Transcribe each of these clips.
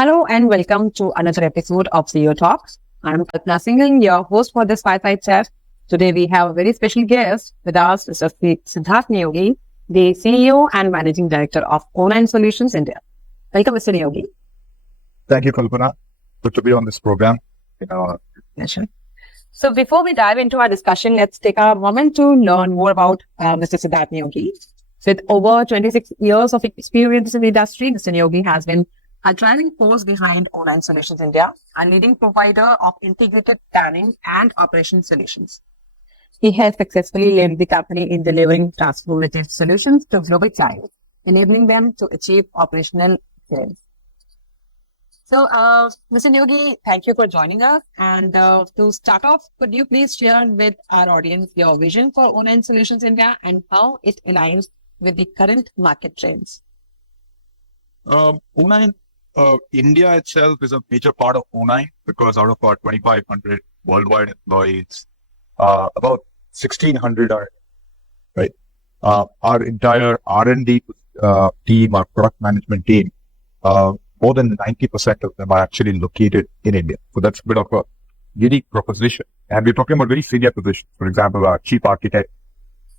Hello and welcome to another episode of CEO Talks. I'm Kalpana Singhal, your host for this fireside chat. Today we have a very special guest with us, Mr. Siddhartha Niyogi, the CEO and Managing Director of Online Solutions India. Welcome, Mr. Niyogi. Thank you, Kalpana. Good to be on this program. So before we dive into our discussion, let's take a moment to learn more about Mr. Siddhartha Niyogi. With over 26 years of experience in the industry, Mr. Niyogi has been a driving force behind Online Solutions India, a leading provider of integrated planning and operation solutions. He has successfully led the company in delivering transformative solutions to global clients, enabling them to achieve operational excellence. So, Mr. Niyogi, thank you for joining us. And to start off, could you please share with our audience your vision for Online Solutions India and how it aligns with the current market trends? Online India itself is a major part of Online because out of our 2,500 worldwide employees, about 1,600 are, right? Our entire R&D team, our product management team, more than 90% of them are actually located in India. So that's a bit of a unique proposition. And we're talking about very senior positions. For example, our chief architect,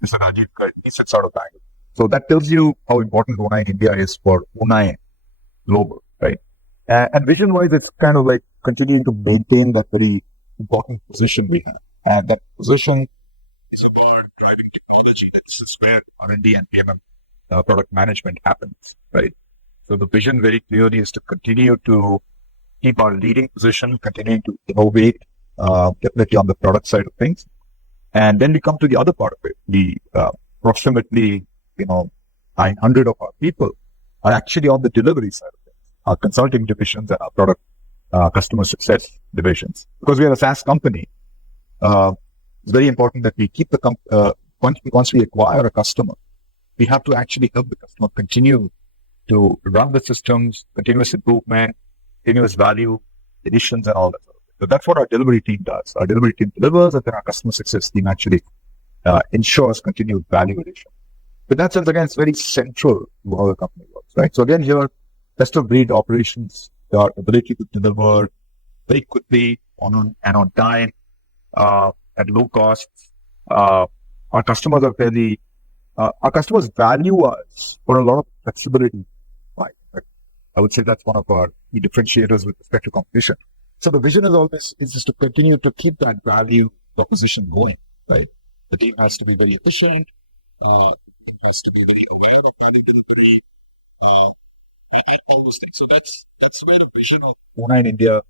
Mr. Rajiv Kar, he sits out of Bangalore. So that tells you how important Online India is for Online global, right? And vision-wise, it's kind of like continuing to maintain that very important position we have. And that position is about driving technology. That's where R&D and PM product management happens, right? So the vision very clearly is to continue to keep our leading position, continuing to innovate, definitely on the product side of things. And then we come to the other part of it. The approximately 900 of our people are actually on the delivery side of things, our consulting divisions and our product customer success divisions. Because we are a SaaS company, it's very important that we keep the once we acquire a customer, we have to actually help the customer continue to run the systems, continuous improvement, continuous value additions and all that. So that's what our delivery team does. Our delivery team delivers, and then our customer success team actually ensures continued value addition. But that sense, again, it's very central to how the company works, right? So again, here, best of breed operations, our ability to deliver very quickly on time, at low costs. Our customers are our customers value us for a lot of flexibility. Right? I would say that's one of our key differentiators with respect to competition. So the vision is always just to continue to keep that value proposition going, right? The team has to be very efficient. It has to be very aware of value delivery, and all those things. So that's where the vision of Online India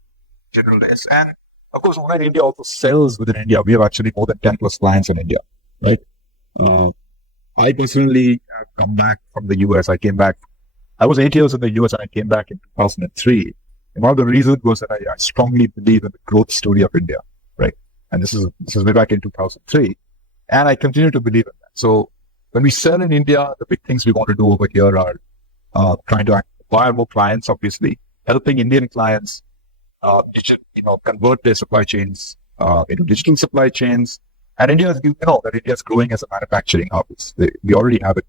generally is. And of course, Online India also sells within India. We have actually more than 10 plus clients in India, right? I personally have come back from the US. I was 8 years in the US and I came back in 2003. And one of the reasons was that I strongly believe in the growth story of India, right? And this is way back in 2003. And I continue to believe in that. So when we sell in India, the big things we want to do over here are trying to acquire more clients, obviously, helping Indian clients convert their supply chains into digital supply chains. And India is growing as a manufacturing hub. We already have it,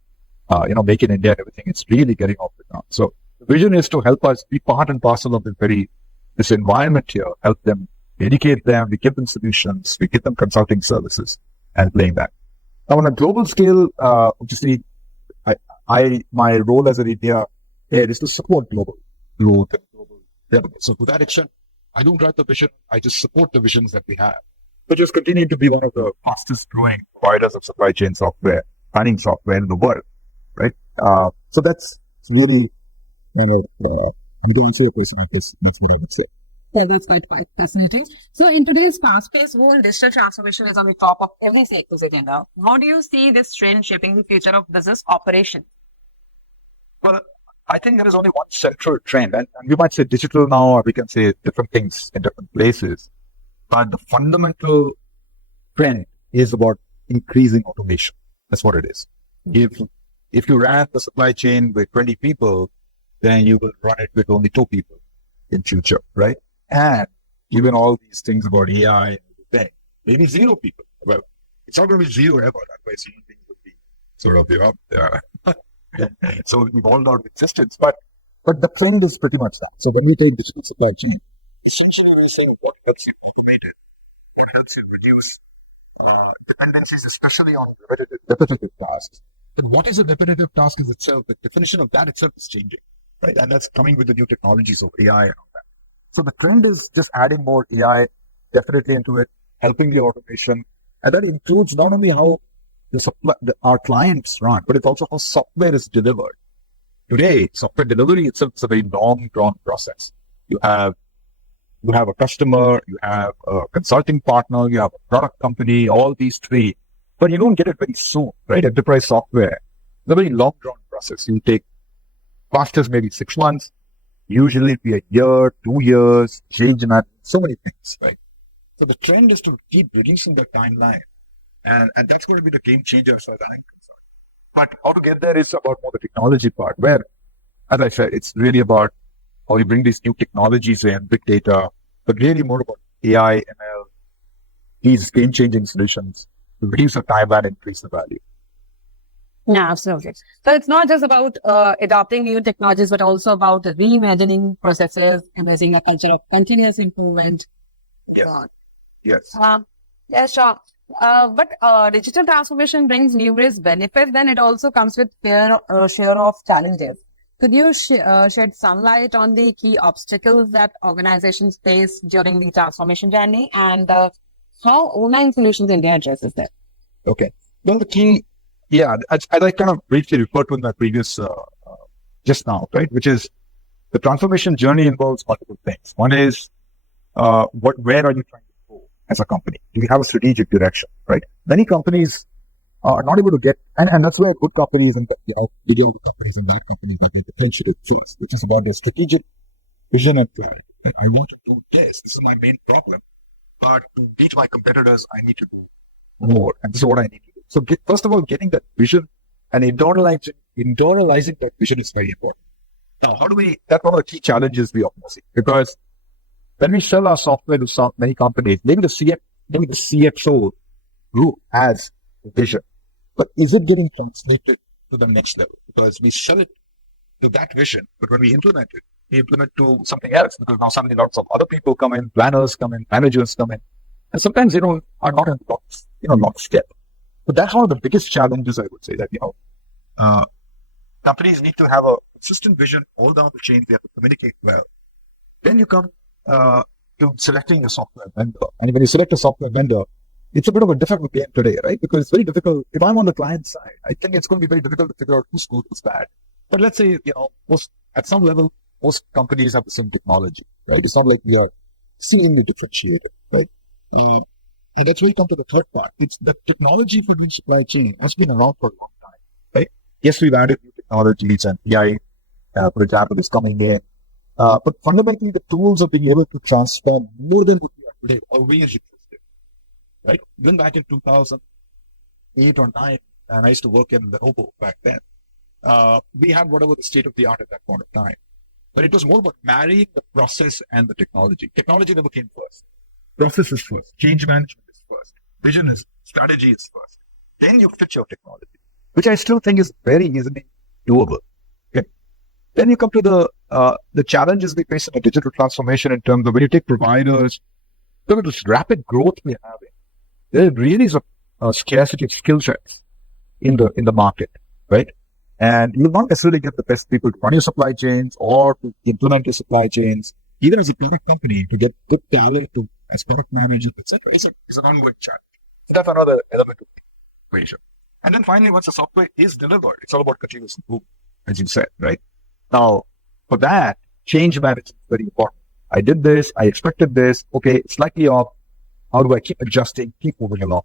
make in India and everything. It's really getting off the ground. So the vision is to help us be part and parcel of this environment here, help them, educate them, we give them solutions, we give them consulting services and playing that. Now, on a global scale, obviously, my role as an India head is to support global growth and global development. So to that extent, I don't drive the vision. I just support the visions that we have. But just continue to be one of the fastest growing providers of supply chain software, planning software in the world, right? So that's really, I don't answer your question. That's what I would say. Yeah, that's quite fascinating. So in today's fast-paced world, digital transformation is on the top of every sector's agenda. How do you see this trend shaping the future of business operation? Well, I think there is only one central trend, and we might say digital now, or we can say different things in different places. But the fundamental trend is about increasing automation. That's what it is. If you ran the supply chain with 20 people, then you will run it with only 2 people in future, right? And given all these things about AI and everything, maybe 0 people. Well, it's not going to be 0 ever. Otherwise, human beings would be sort of, so we've evolved out of existence. But But the trend is pretty much that. So when we take digital supply chain, essentially we're saying what helps you automate it, what helps you reduce dependencies, especially on repetitive tasks. Then what is a repetitive task is itself, the definition of that itself is changing, right? And that's coming with the new technologies of AI and all that. So the trend is just adding more AI definitely into it, helping the automation. And that includes not only how our clients run, but it's also how software is delivered. Today, software delivery itself is a very long drawn process. You have a customer, you have a consulting partner, you have a product company, all these three, but you don't get it very soon, right? Enterprise software, it's a very long drawn process. You take fastest maybe 6 months, usually it'd be a year, 2 years, change in that, so many things, right? So the trend is to keep reducing the timeline, and that's going to be the game changer for that. But how to get there is about more the technology part, where, as I said, it's really about how you bring these new technologies in, big data, but really more about AI, ML, these game-changing solutions to reduce the timeline and increase the value. Yeah, absolutely. So it's not just about adopting new technologies, but also about reimagining processes, embracing a culture of continuous improvement. Yes. Yes. Yeah, sure. But digital transformation brings numerous benefits, then it also comes with share of challenges. Could you shed some light on the key obstacles that organizations face during the transformation journey, and how online solutions India addresses them? Okay. Well, the key, as I kind of briefly referred to in my previous, just now, right, which is the transformation journey involves multiple things. One is, where are you trying to go as a company? Do you have a strategic direction, right? Many companies are not able to get, and that's where good companies and, video companies and bad companies are getting differentiated first, which is about their strategic vision and clarity. I want to do this. This is my main problem. But to beat my competitors, I need to do more. And this is what I need to do. So first of all, getting that vision and internalizing that vision is very important. Now, that's one of the key challenges we often see. Because when we sell our software to many companies, maybe the CXO group has a vision. But is it getting translated to the next level? Because we sell it to that vision, but when we implement it, we implement to something else, because now suddenly lots of other people come in, planners come in, managers come in, and sometimes are not in lockstep. But that's one of the biggest challenges, I would say, that companies need to have a consistent vision all down the chain. They have to communicate well. Then you come to selecting a software vendor, and when you select a software vendor, it's a bit of a difficult game today, right? Because it's very difficult. If I'm on the client side, I think it's going to be very difficult to figure out who's good, who's bad. But let's say, at some level, most companies have the same technology, right? It's not like we are seemingly differentiated, right? And that's where we come to the third part. It's the technology for doing supply chain has been around for a long time, right? Yes, we've added new technologies and AI, for example, is coming in. But fundamentally, the tools of being able to transform more than what we are today always existed. Right? Even back in 2008 or 9, and I used to work in the Hobo back then, we had whatever the state of the art at that point of time. But it was more about marrying the process and the technology. Technology never came first. Process is first. Change management is first. Vision is, strategy is first. Then you fit your technology, which I still think is very easily doable. Okay. Then you come to the challenges we face in a digital transformation in terms of when you take providers, look at this rapid growth we're having. There really is a scarcity of skill sets in the market, right? And you will not necessarily get the best people to run your supply chains or to implement your supply chains, either as a product company to get good talent as product managers, etc. It's an ongoing challenge. So that's another element of the equation. And then finally, once the software is delivered, it's all about continuous improvement, as you said, right? Now, for that, change management is very important. I did this, I expected this, okay, it's slightly off. How do I keep adjusting, keep moving along?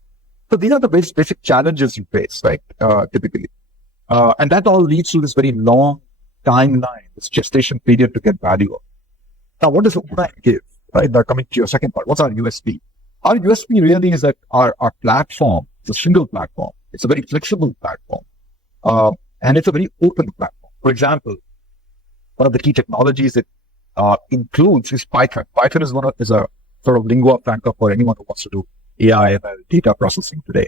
So these are the basic challenges you face, right? Typically. And that all leads to this very long timeline, this gestation period to get value of. Now, what does Unai give, right? Now, coming to your second part, what's our USP? Our USP really is that our platform is a single platform. It's a very flexible platform. And it's a very open platform. For example, one of the key technologies it includes is Python. Python is a sort of lingua franca for anyone who wants to do AI and data processing today.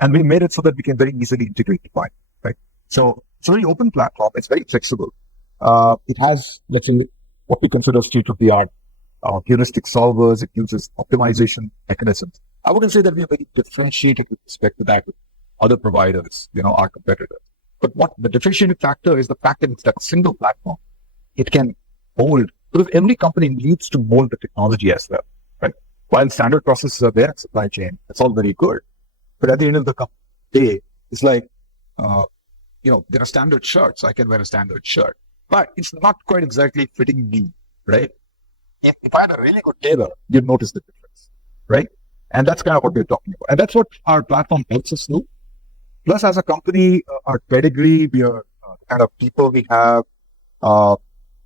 And we made it so that we can very easily integrate Python, right? So it's a very open platform. It's very flexible. It has, let's say, what we consider state-of-the-art heuristic solvers. It uses optimization mechanisms. I wouldn't say that we are very differentiated with respect to that with other providers, our competitors. But what the differentiating factor is the fact that it's that single platform. It can mold, because every company needs to mold the technology as well, right? While standard processes are there in supply chain, it's all very good. But at the end of the day, it's like, there are standard shirts. I can wear a standard shirt, but it's not quite exactly fitting me, right? If I had a really good tailor, you'd notice the difference, right? And that's kind of what we're talking about. And that's what our platform helps us do. Plus, as a company, our pedigree, we are the kind of people we have,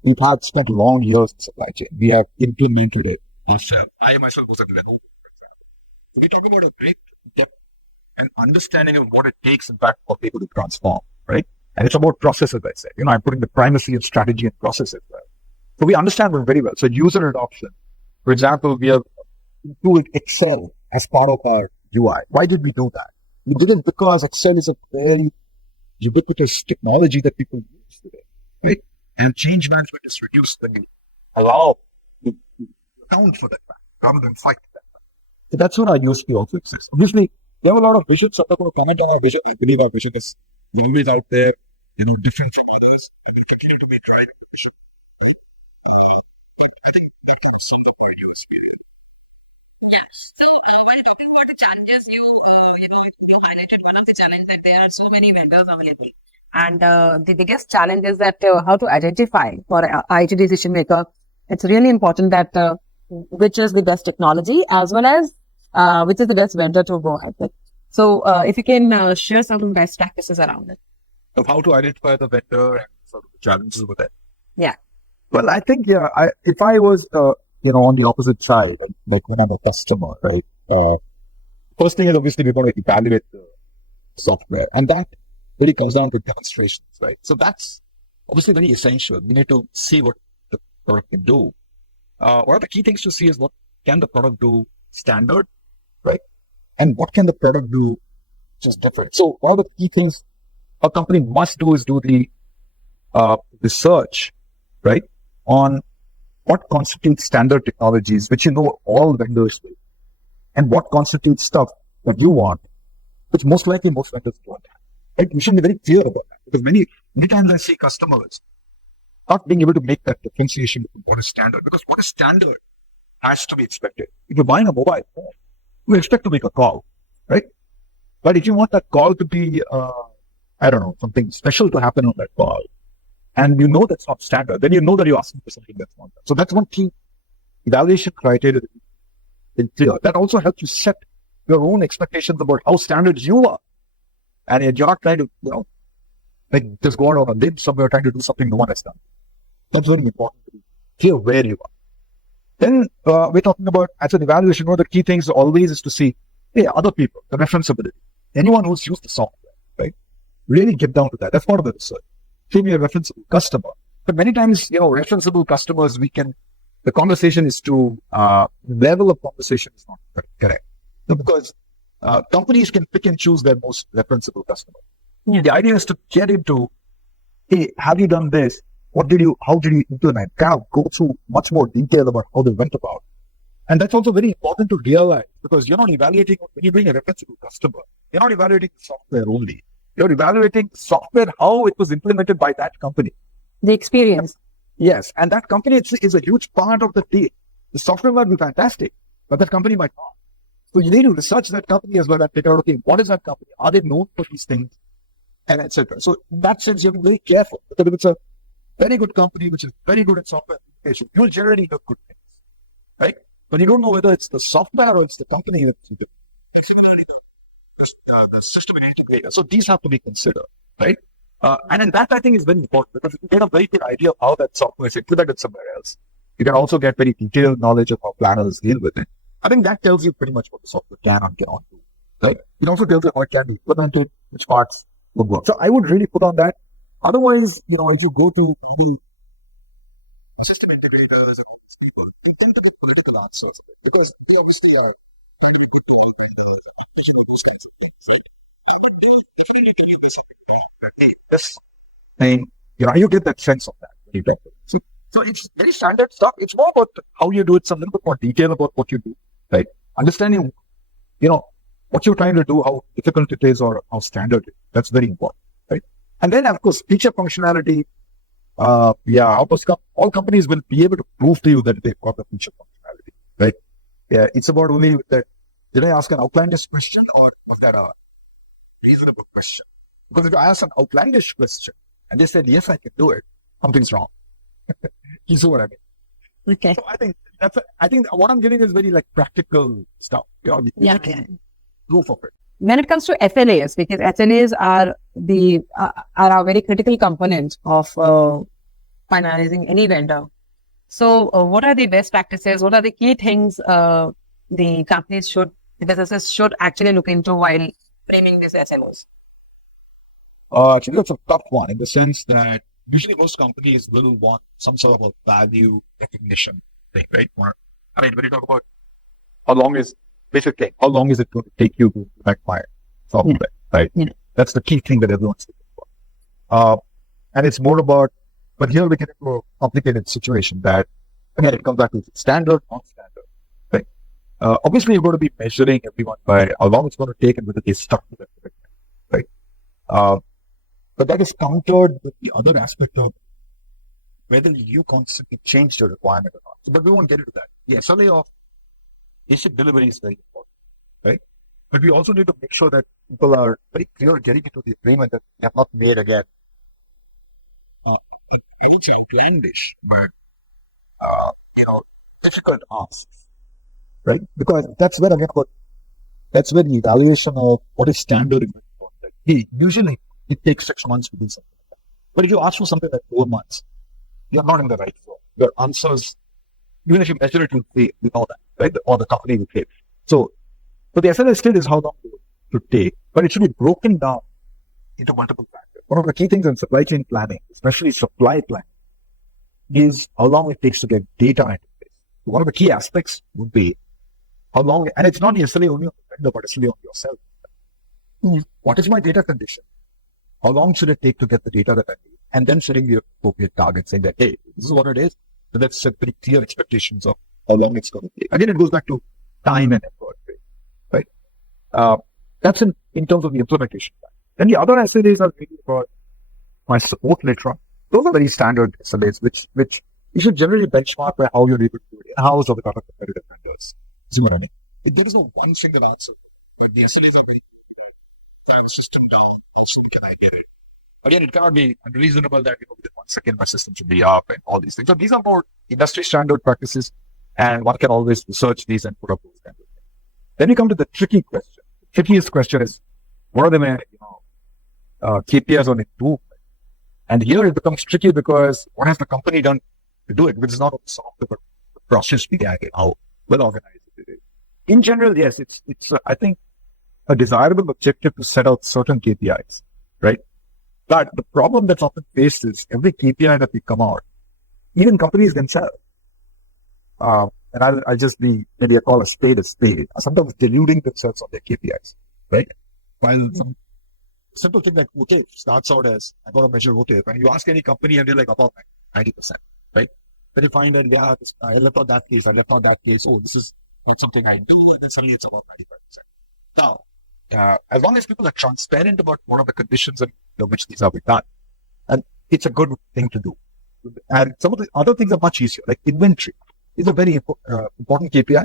we've had spent long years in supply chain. We have implemented it ourselves. I myself was at Lenovo, for example. So we talk about a great depth and understanding of what it takes, in fact, for people to transform, right? And it's about process, as I said. I'm putting the primacy of strategy and process as well. So we understand it very well. So user adoption, for example, we have included Excel as part of our UI. Why did we do that? We did it because Excel is a very ubiquitous technology that people use today, right? And change management is reduced when you allow to account for that fact rather than fight that fact. So that's what our USP also exists. Obviously, there are a lot of visions. I'm not going to comment on our vision. I believe our vision is always out there, different from others, and we continue to be the right vision. But I think that will sum up our USP. Yeah. So when you're talking about the challenges, you highlighted one of the challenges that there are so many vendors available, and the biggest challenge is that how to identify for a IT decision maker. It's really important that which is the best technology as well as which is the best vendor to go ahead with. So if you can share some best practices around it. Of how to identify the vendor and sort of the challenges with it. Yeah. Well, I think, if I was, on the opposite side, like when I'm a customer, right? First thing is obviously we're going to evaluate the software, and that really comes down to demonstrations, right? So that's obviously very essential. We need to see what the product can do. One of the key things to see is what can the product do standard, right? And what can the product do just different? So one of the key things a company must do is do the research, right, on what constitutes standard technologies, which all vendors will, and what constitutes stuff that you want, which most likely most vendors don't have. Right? We should be very clear about that, because many times I see customers not being able to make that differentiation between what is standard, because what is standard has to be expected. If you're buying a mobile phone, you expect to make a call, right? But if you want that call to be, something special to happen on that call, and that's not standard, then that you're asking for something that's not that. So that's one key evaluation criteria in clear. That also helps you set your own expectations about how standard you are. And you're not trying to, just go out on a limb somewhere trying to do something no one has done. That's very important to be clear where you are. Then we're talking about, as an evaluation, one of the key things always is to see, other people, the referenceability. Anyone who's used the software, right? Really get down to that. That's part of the research. Show me a referenceable customer. But many times, referenceable customers, the conversation is level of conversation is not correct. Because companies can pick and choose their most referenceable customer. Yeah. The idea is to get into, hey, have you done this? How did you implement? Kind of go through much more detail about how they went about. And that's also very important to realize, because you're not evaluating, when you bring a referenceable customer, you're not evaluating the software only. You're evaluating software, how it was implemented by that company. The experience. Yes. And that company is a huge part of the deal. The software might be fantastic, but that company might not. So you need to research that company as well and figure out, okay, what is that company? Are they known for these things? And etc. So in that sense, you have to be very careful. Because if it's a very good company, which is very good at software implementation, you'll generally have good things, right? But you don't know whether it's the software or it's the company that's the system integrator. So these have to be considered, right? And then that, I think, is very important, because you get a very good idea of how that software is implemented somewhere else. You can also get very detailed knowledge of how planners deal with it. I think that tells you pretty much what the software can and cannot do. Right? It also tells you how it can be implemented, which parts would work. So I would really put on that. Otherwise, if you go to the system integrators and all these people, they tend to get political answers, because they obviously are very good to our vendors and those kinds of things, right? But they definitely can give me something, hey, this thing, you get that sense of that. you talk about. So it's very standard stuff. It's more about how you do it, some little bit more detail about what you do, right? Understanding, what you're trying to do, how difficult it is or how standard it is. That's very important, right? And then, of course, feature functionality. Almost all companies will be able to prove to you that they've got the feature functionality, right? Yeah, it's about only that. Did I ask an outlandish question or was that a reasonable question? Because if I ask an outlandish question and they said, yes, I can do it, something's wrong. You see what I mean? Okay. So I think what I'm getting is very like practical stuff. Okay. Proof of it. When it comes to SLAs, because SLAs are a very critical component of finalizing any vendor. So what are the best practices? What are the key things the businesses should actually look into while framing these SLOs? Actually, that's a tough one in the sense that usually most companies will want some sort of a value recognition thing, right? When you talk about how long is it going to take you to backfire software, right? Yeah. That's the key thing that everyone's looking for. And it's more about, but here we get into a complicated situation that, again, it comes back to standard, non-standard, right? Obviously, you're going to be measuring everyone by how long it's going to take and whether they stuck to that commitment, right? But that is countered with the other aspect of whether you constantly change your requirement or not. But we won't get into that. The SLA of basic delivery is very important, right? But we also need to make sure that people are very clear getting into the agreement that they have not made again. I won't say outlandish, but difficult asks, right? Because that's where the evaluation of what is standard is important. Usually it takes 6 months to do something like that. But if you ask for something like 4 months, you're not in the right zone. Your answers, even if you measure it, we know that, right? Or the company will fail. So the SLA still is how long it should take, but it should be broken down into multiple factors. One of the key things in supply chain planning, especially supply planning, is how long it takes to get data into place. One of the key aspects would be how long, and it's not the SLA only on the vendor, but SLA on yourself. Mm. What is my data condition? How long should it take to get the data that I need? And then setting the appropriate target, saying that, hey, this is what it is. So let's set pretty clear expectations of how long it's going to take. Again, it goes back to time and effort, right? That's in terms of the implementation. Then the other SLAs are really for my support later on. Those are very standard SLAs, which you should generally benchmark by how you're able to do it in-house or with other competitive vendors. See what I mean? There is no one single answer, but the SLAs are very the system down. Can I get it? Again, it cannot be unreasonable that within 1 second my system should be up and all these things. So these are more industry standard practices, and one can always research these and put up those kind of things. Then you come to the tricky question. The trickiest question is, what are the KPIs on improvement? And here it becomes tricky because what has the company done to do it? Which is not only software, but the process behind it, how well organized it is. In general, yes, it's I think, a desirable objective to set out certain KPIs, right? But the problem that's often faced is every KPI that we come out, even companies themselves, and I'll just be, maybe I call a spade, are sometimes deluding themselves on their KPIs, right? While some simple thing like OTIF starts out as, I got to measure OTIF, and you ask any company and they're like about 90%, right? But you find that, I left out that case, oh, this is not something I do, and then suddenly it's about 95%. Now, as long as people are transparent about what are the conditions under which these are done, and it's a good thing to do. And some of the other things are much easier, like inventory is a very important KPI,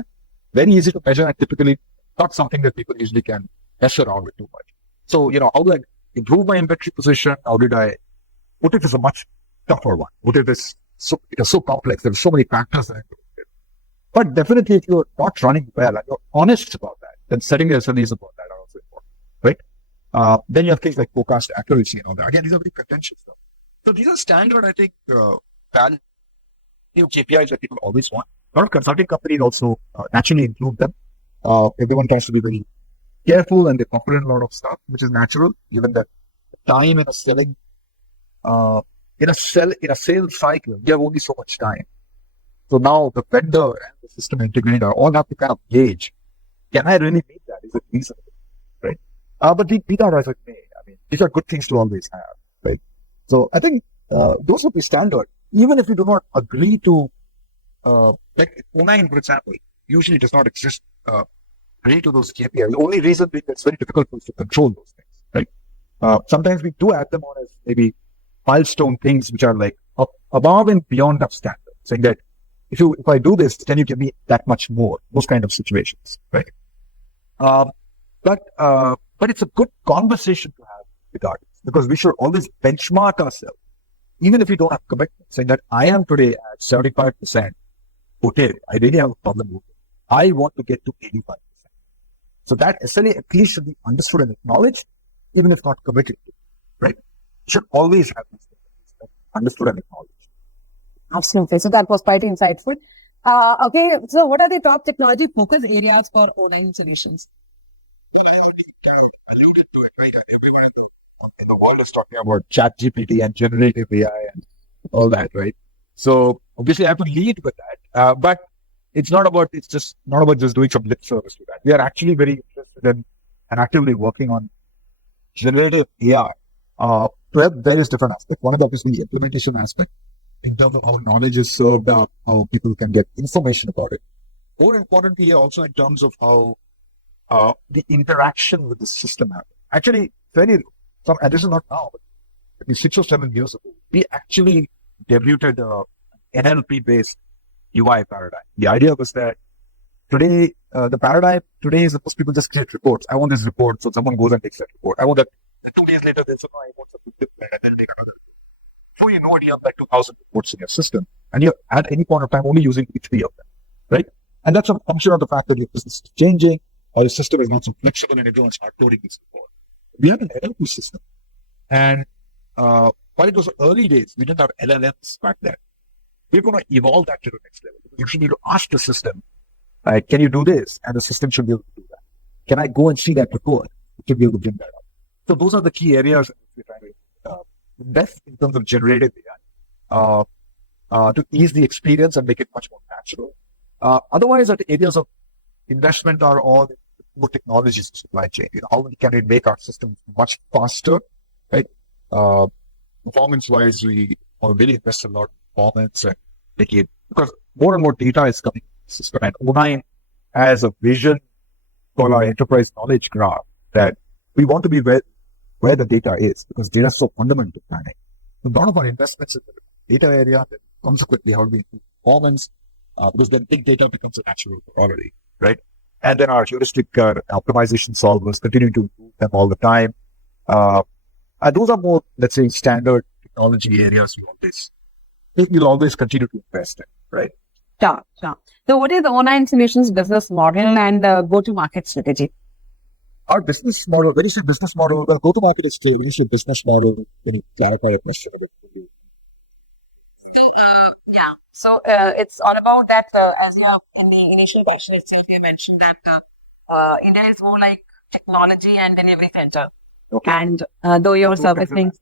very easy to measure, and typically not something that people usually can mess around with too much. So, how do I improve my inventory position? How did I put it as a much tougher one? Put it as so complex. There are so many factors that I do it. But definitely, if you're not running well and you're honest about that, then setting the SLAs about that are also important, right? Then you have things like forecast accuracy and all that. Again, these are very contentious stuff. So these are standard, I think, KPIs that people always want. A lot of consulting companies also naturally include them. Everyone tries to be very careful and they pump in a lot of stuff, which is natural, given that time in a selling, in a sales cycle, you have only so much time. So now the vendor and the system integrator all have to kind of gauge, can I really meet that? Is it reasonable? Right? But these are, as I may, these are good things to always have, right? So I think those would be standard. even if we do not agree to, like O9, for example, usually does not exist, agree to those KPIs. The only reason being that it's very difficult for us to control those things, right? Sometimes we do add them on as maybe milestone things which are like above and beyond our standard, saying that if I do this, can you give me that much more? Those kind of situations, right? But it's a good conversation to have with artists, because we should always benchmark ourselves, even if we don't have commitment, saying that I am today at 75%. Okay, I really have a problem with it. I want to get to 85%. So that essentially at least should be understood and acknowledged, even if not committed to, right? You should always have these things understood and acknowledged. Absolutely. So that was quite insightful. Okay. So what are the top technology focus areas for O9 solutions? I alluded to it, right? Everyone in the world is talking about ChatGPT and generative AI and all that, right? So obviously I have to lead with that, but it's just not about just doing some lip service to that. We are actually very interested in and actively working on generative AI to have various different aspects. One of the obviously the implementation aspect in terms of how knowledge is served up, how people can get information about it. More importantly, also in terms of how the interaction with the system happens. Actually, and this is not now, but maybe 6 or 7 years ago, we actually debuted an NLP-based UI paradigm. The idea was that today, the paradigm today is that most people just create reports. I want this report, so someone goes and takes that report. I want that. 2 days later, they say, no, I want something different, and then make another. Before you know it, you have like 2,000 reports in your system, and you're at any point of time only using 3 of them, right? And that's a function of the fact that your business is changing, or the system is not so flexible, and everyone's hard coding this report. We have an NLP system, and while it was early days, we didn't have LLMs back then. We're going to evolve that to the next level. You should need to ask the system, can you do this? And the system should be able to do that. Can I go and see that report? It should be able to bring that up. So those are the key areas we're trying to invest in terms of generative AI to ease the experience and make it much more natural. Otherwise, the areas of investment are all the more technologies in supply chain. How can we make our system much faster, right? Performance-wise, we really invest a lot in performance and make it, because more and more data is coming to the system. And O9 has a vision called our enterprise knowledge graph that we want to be where the data is, because data is so fundamental to planning. So a lot of our investments in the data area, then consequently how do we improve performance, because then big data becomes a natural priority, right? And then our heuristic optimization solvers continue to improve them all the time. And those are more, let's say, standard technology areas we'll always continue to invest in, right? Sure. So what is the O9 Solutions business model and go-to-market strategy? Our business model, when you say business model, well, go-to-market is clear. When you say business model, can you clarify your question a bit? So it's all about that, as you have in the initial question itself, you mentioned that India is more like technology and delivery center. Okay. And though you're servicing,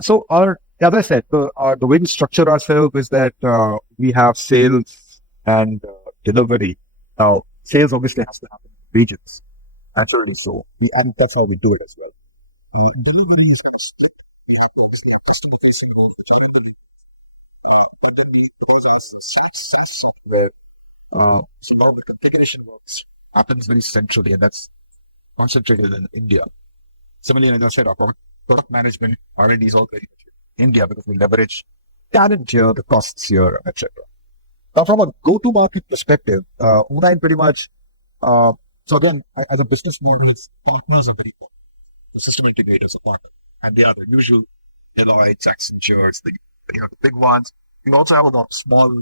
So as I said, the way we structure ourselves is that we have sales and delivery. Now, sales obviously has to happen in regions, naturally so, and that's how we do it as well. Delivery is kind of split. We have to obviously have customer facing roles, which are in the region. But then because as SaaS software, so a lot of the configuration works happens very centrally, and that's concentrated in India. Similarly, as I said, our product management, R&D is all very much in India, because we leverage talent here, the costs here, etc. Now, from a go-to-market perspective, O9 pretty much, so again, as a business model, its partners are very important. The system integrators are partners, and they are the usual Deloitte, Accenture, the big ones. We also have a lot of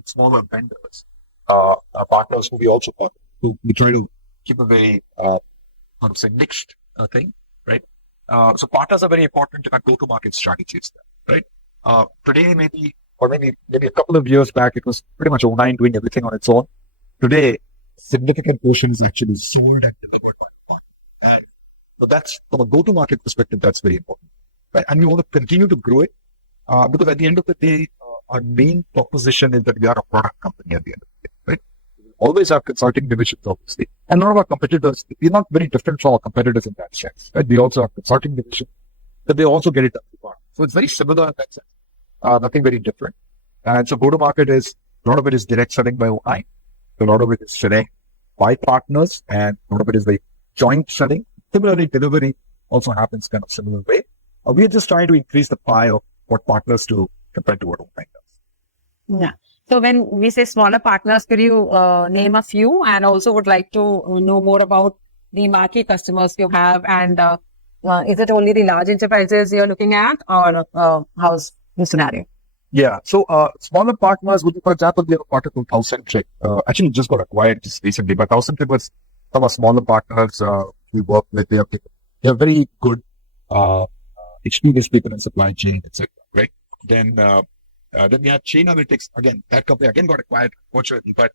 smaller vendors, partners who we also partner. So we try to keep a very, niched thing, right? So partners are very important in our go-to-market strategies, right? Today, maybe a couple of years back, it was pretty much O9 doing everything on its own. Today, significant portion is actually sold and delivered by O9. And so that's, from a go-to-market perspective, that's very important, right? And we want to continue to grow it, because at the end of the day, our main proposition is that we are a product company at the end of the day, right? We always have consulting divisions, obviously. And none of our competitors, we're not very different from our competitors in that sense, right? We also have consulting divisions, but they also get it done. So it's very similar in that sense. nothing very different. And so go-to-market is, a lot of it is direct selling by OI. A lot of it is selling by partners, and a lot of it is like joint selling. Similarly, delivery also happens kind of similar way. We are just trying to increase the pie of what partners do compared to what OI does. Yeah. So when we say smaller partners, could you name a few? And also would like to know more about the marquee customers you have. And is it only the large enterprises you're looking at, or how's the scenario? Yeah. So smaller partners would be, for example, we have a partner called Thousandtrick. Actually, just got acquired just recently, but Thousandtrick was some of our smaller partners we work with. They have very good experienced people in supply chain, etc. Right. Then we had Chain Analytics. Again, that company again got acquired, fortunately, but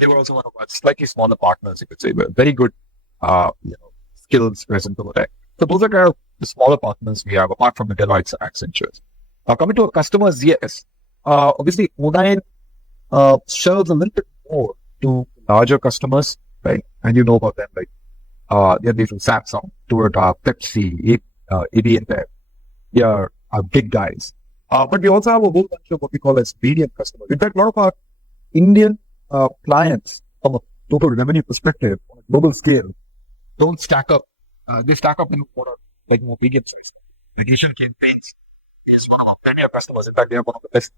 they were also one of our slightly smaller partners, you could say, but very good skills present over there. So those are kind of the smaller partners we have, apart from the Deloitte and Accentures. Coming to our customers, yes. Obviously, O9 sells a little bit more to larger customers, right? And you know about them, like they're these from Samsung, Toyota, Pepsi, AD&M. They are big guys. But we also have a whole bunch of what we call as medium customers. In fact, a lot of our Indian clients, from a total revenue perspective, on a global scale, don't stack up. They stack up in what are like more medium size. The Asian Campaigns is one of our premier customers. In fact, they are one of the best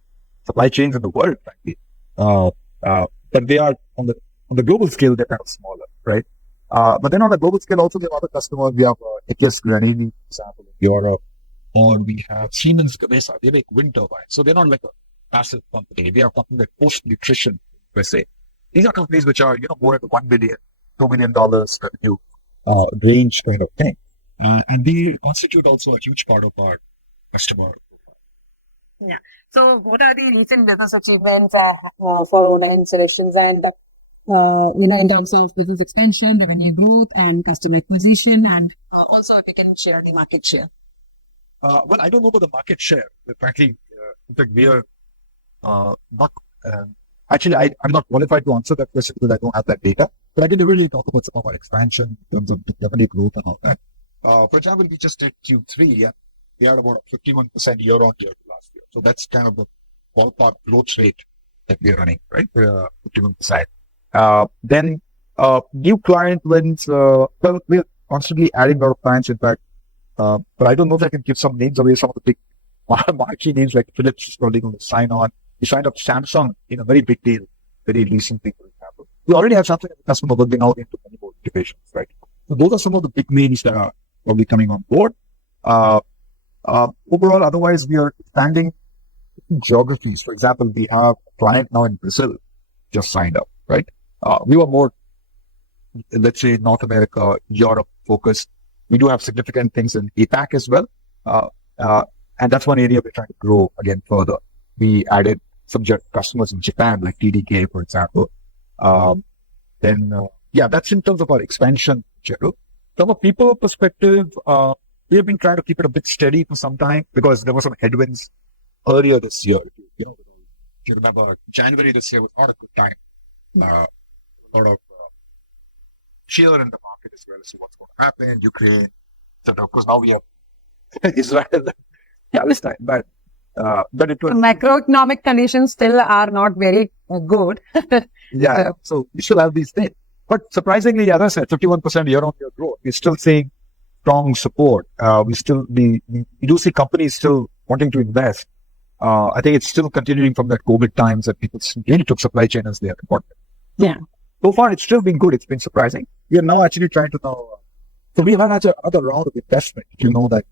supply chains in the world, frankly. But they are on the global scale, they're kind of smaller, right? But then on the global scale, also we have other customers. We have AKS Granini, for example, in Europe, or we have Siemens Gamesa. They make wind turbines, so they're not like a passive company. They are company like Post Nutrition, per se. These are companies which are more at the $1 billion, $2 million revenue range kind of thing, and they constitute also a huge part of our customer profile. Yeah. So what are the recent business achievements for O9 Solutions, and in terms of business expansion, revenue growth, and customer acquisition, and also if you can share the market share? Well, I don't know about the market share. Frankly, in fact, we are not. Actually, I'm not qualified to answer that question because I don't have that data. But I can really talk about some of our expansion in terms of the revenue growth and all that. For example, we just did Q3. Yeah, we had about 51% year-on-year last year. So that's kind of the ballpark growth rate that we are running, right? 51%. Then new client wins. Well, we're constantly adding a lot of clients, in fact. But I don't know if I can give some names away. Some of the big marquee names like Philips is probably going to sign on. We signed up Samsung in a very big deal very recently, for example. We already have Samsung as a customer, but we're now into many more integrations, right? So those are some of the big names that are probably coming on board. Overall, otherwise, we are expanding geographies. For example, we have a client now in Brazil just signed up, right? We were more, let's say, North America, Europe focused. We do have significant things in APAC as well. And that's one area we're trying to grow again further. We added some customers in Japan, like TDK, for example. That's in terms of our expansion in general. From a people perspective, we have been trying to keep it a bit steady for some time because there were some headwinds earlier this year. If you remember, January this year was not a good time. A lot of fear in the market as well as to what's going to happen, Ukraine. So of course now we have Israel. Yeah, this time, but it was macroeconomic conditions still are not very good. Yeah, so we still have these things. But surprisingly, as I said, 51% year-on-year growth. We're still seeing strong support. We do see companies still wanting to invest. I think it's still continuing from that COVID times that people really took supply chain as their important. Yeah. So far, it's still been good. It's been surprising. We are now actually trying to know. So we've had another round of investment. You know that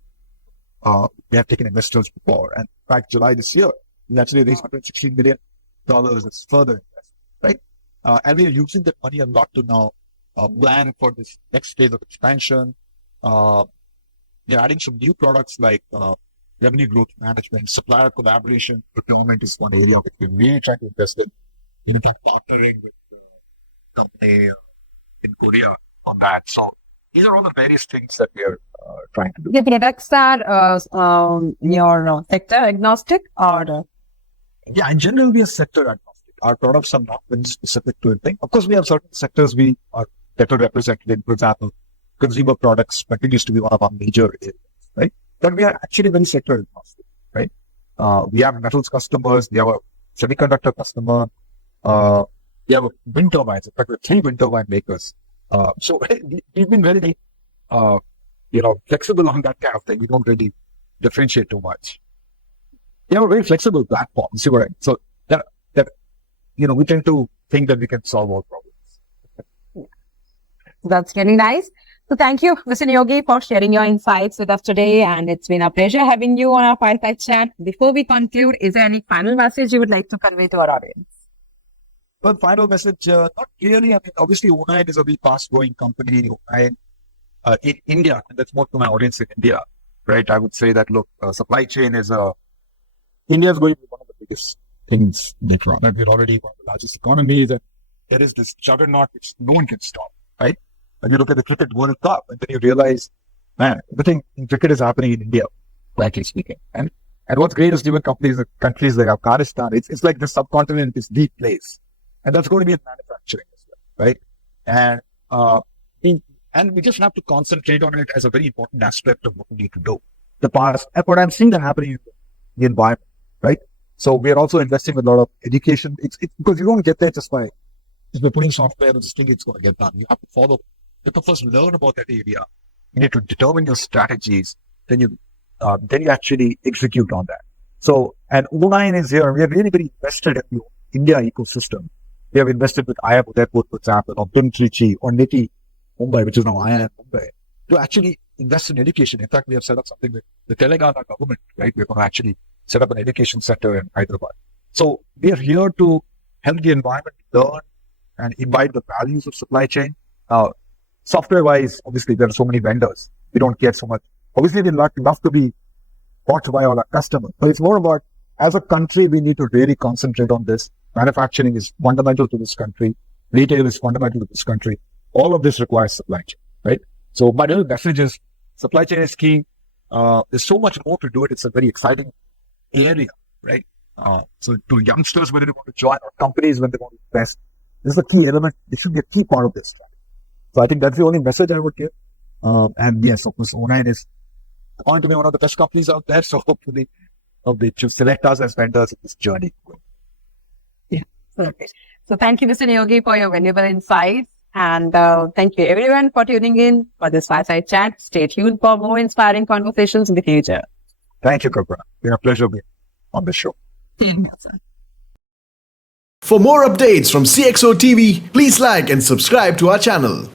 we have taken investors before. And in fact, July this year, we actually raised $116 million. It's further investment, right? And we are using that money a lot to now plan for this next phase of expansion. We're adding some new products like revenue growth management, supplier collaboration, procurement is one area which we're really trying to invest in. In fact, partnering with a company in Korea on that. So these are all the various things that we are trying to do. The products are your sector agnostic or? Yeah, in general, we are sector agnostic. Our products are not very specific to anything. Of course, we have certain sectors we are better represented in. For example, consumer products continues to be one of our major areas, right? But we are actually very sector agnostic, right? We have metals customers. We have a semiconductor customer. We have wind turbines. In fact, we have 3 wind turbine makers. So we've been very, flexible on that kind of thing. We don't really differentiate too much. We have a very flexible platform. See what I mean? So that we tend to think that we can solve all problems. That's really nice. So thank you, Mr. Niyogi, for sharing your insights with us today. And it's been a pleasure having you on our fireside chat. Before we conclude, is there any final message you would like to convey to our audience? Well, final message, not really. I mean, obviously, Onine is a very fast-growing company. Onine, in India, and that's more to my audience in India, right? I would say that, look, supply chain is India is going to be one of the biggest things later on. And we're already one of the largest economies, and there is this juggernaut which no one can stop, right? And you look at the Cricket World Cup, and then you realize, man, everything in cricket is happening in India, likely speaking. And what's great is even countries like Afghanistan, it's like the subcontinent is the place. And that's going to be in manufacturing as well, right? And we just have to concentrate on it as a very important aspect of what we need to do. What I'm seeing that happening in the environment, right? So we are also investing in a lot of education. It's because you don't get there just by putting software and just think it's going to get done. You have to follow. You have to first learn about that area. You need to determine your strategies. Then you actually execute on that. So, and Onine is here. We are really very invested in the India ecosystem. We have invested with IIM Udaipur, for example, or BIM Trichy, or NITI Mumbai, which is now IIM Mumbai, to actually invest in education. In fact, we have set up something with the Telangana government, right? We're going to actually set up an education center in Hyderabad. So we are here to help the environment learn and imbibe the values of supply chain. Software-wise, obviously, there are so many vendors. We don't care so much. Obviously, we'd love to be bought by all our customers. But it's more about, as a country, we need to really concentrate on this. Manufacturing is fundamental to this country. Retail is fundamental to this country. All of this requires supply chain, right? So my little message is supply chain is key. There's so much more to do it. It's a very exciting area, right? So to youngsters, whether they want to join, or companies when they want to invest, this is a key element. This should be a key part of this. So I think that's the only message I would give. And yes, of course, Onine is going to be one of the best companies out there. So hopefully, they choose select us as vendors in this journey. Yeah, perfect. So thank you, Mr. Niyogi, for your valuable insights. And thank you, everyone, for tuning in for this fireside chat. Stay tuned for more inspiring conversations in the future. Thank you, Kapra. It's been a pleasure being on the show. For more updates from CXO TV, please like and subscribe to our channel.